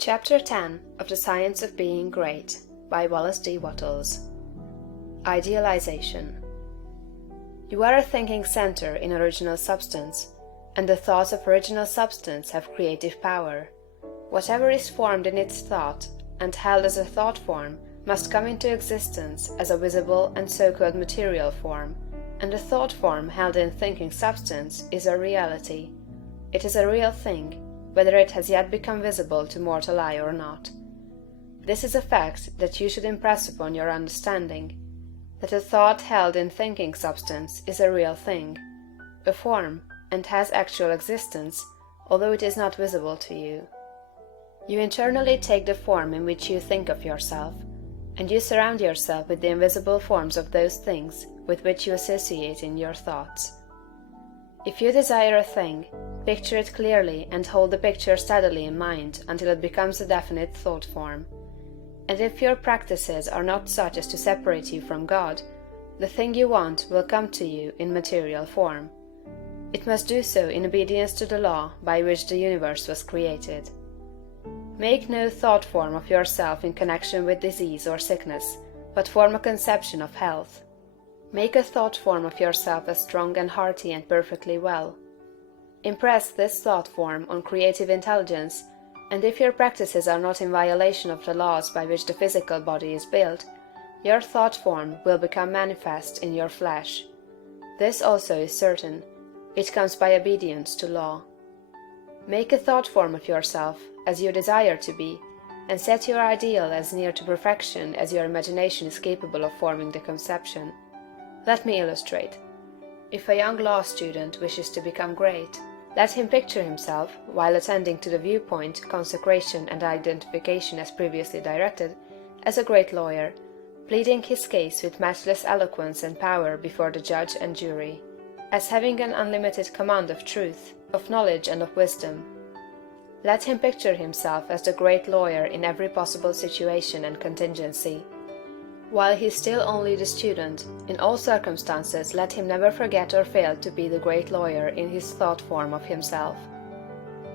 Chapter 10 of The Science of Being Great by Wallace D. Wattles. Idealization. You are a thinking center in original substance, and the thoughts of original substance have creative power. Whatever is formed in its thought and held as a thought form must come into existence as a visible and so-called material form, and the thought form held in thinking substance is a reality. It is a real thing, whether it has yet become visible to mortal eye or not. This is a fact that you should impress upon your understanding, that a thought held in thinking substance is a real thing, a form, and has actual existence, although it is not visible to you. You internally take the form in which you think of yourself, and you surround yourself with the invisible forms of those things with which you associate in your thoughts. If you desire a thing, picture it clearly and hold the picture steadily in mind until it becomes a definite thought form. And if your practices are not such as to separate you from God, the thing you want will come to you in material form. It must do so in obedience to the law by which the universe was created. Make no thought form of yourself in connection with disease or sickness, but form a conception of health. Make a thought form of yourself as strong and hearty and perfectly well. Impress this thought form on creative intelligence, and if your practices are not in violation of the laws by which the physical body is built, your thought form will become manifest in your flesh. This also is certain. It comes by obedience to law. Make a thought form of yourself as you desire to be, and set your ideal as near to perfection as your imagination is capable of forming the conception. Let me illustrate. If a young law student wishes to become great, let him picture himself, while attending to the viewpoint, consecration, and identification as previously directed, as a great lawyer, pleading his case with matchless eloquence and power before the judge and jury, as having an unlimited command of truth, of knowledge, and of wisdom. Let him picture himself as the great lawyer in every possible situation and contingency. While he is still only the student, in all circumstances let him never forget or fail to be the great lawyer in his thought form of himself.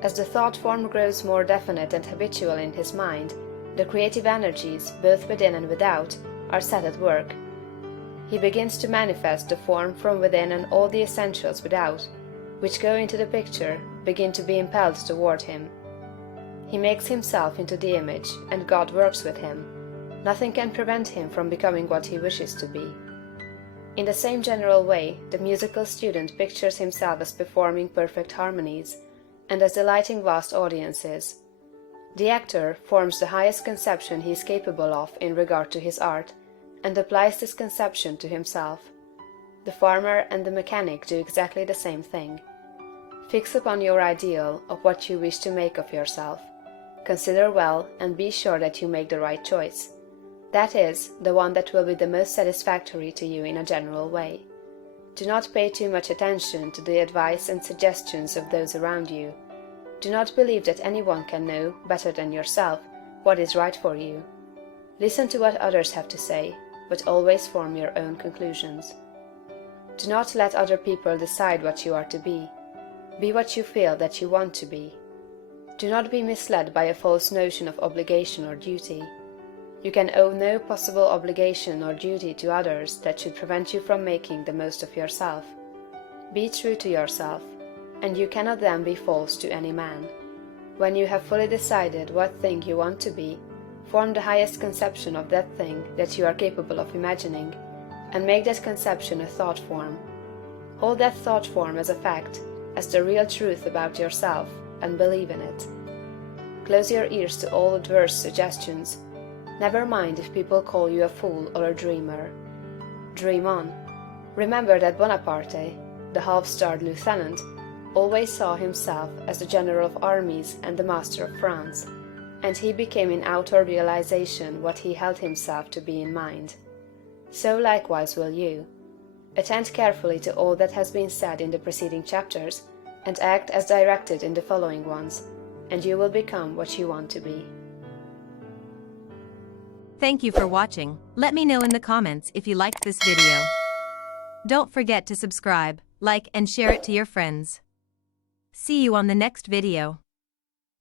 As the thought form grows more definite and habitual in his mind, the creative energies, both within and without, are set at work. He begins to manifest the form from within, and all the essentials without, which go into the picture, begin to be impelled toward him. He makes himself into the image, and God works with him. Nothing can prevent him from becoming what he wishes to be. In the same general way, the musical student pictures himself as performing perfect harmonies, and as delighting vast audiences. The actor forms the highest conception he is capable of in regard to his art, and applies this conception to himself. The farmer and the mechanic do exactly the same thing. Fix upon your ideal of what you wish to make of yourself. Consider well, and be sure that you make the right choice. That is, the one that will be the most satisfactory to you in a general way. Do not pay too much attention to the advice and suggestions of those around you. Do not believe that anyone can know, better than yourself, what is right for you. Listen to what others have to say, but always form your own conclusions. Do not let other people decide what you are to be. Be what you feel that you want to be. Do not be misled by a false notion of obligation or duty. You can owe no possible obligation or duty to others that should prevent you from making the most of yourself. Be true to yourself, and you cannot then be false to any man. When you have fully decided what thing you want to be, form the highest conception of that thing that you are capable of imagining, and make that conception a thought form. Hold that thought form as a fact, as the real truth about yourself, and believe in it. Close your ears to all adverse suggestions. Never mind if people call you a fool or a dreamer. Dream on. Remember that Bonaparte, the half-starved lieutenant, always saw himself as the general of armies and the master of France, and he became in outer realization what he held himself to be in mind. So likewise will you. Attend carefully to all that has been said in the preceding chapters, and act as directed in the following ones, and you will become what you want to be. Thank you for watching. Let me know in the comments if you liked this video. Don't forget to subscribe, like, and share it to your friends. See you on the next video.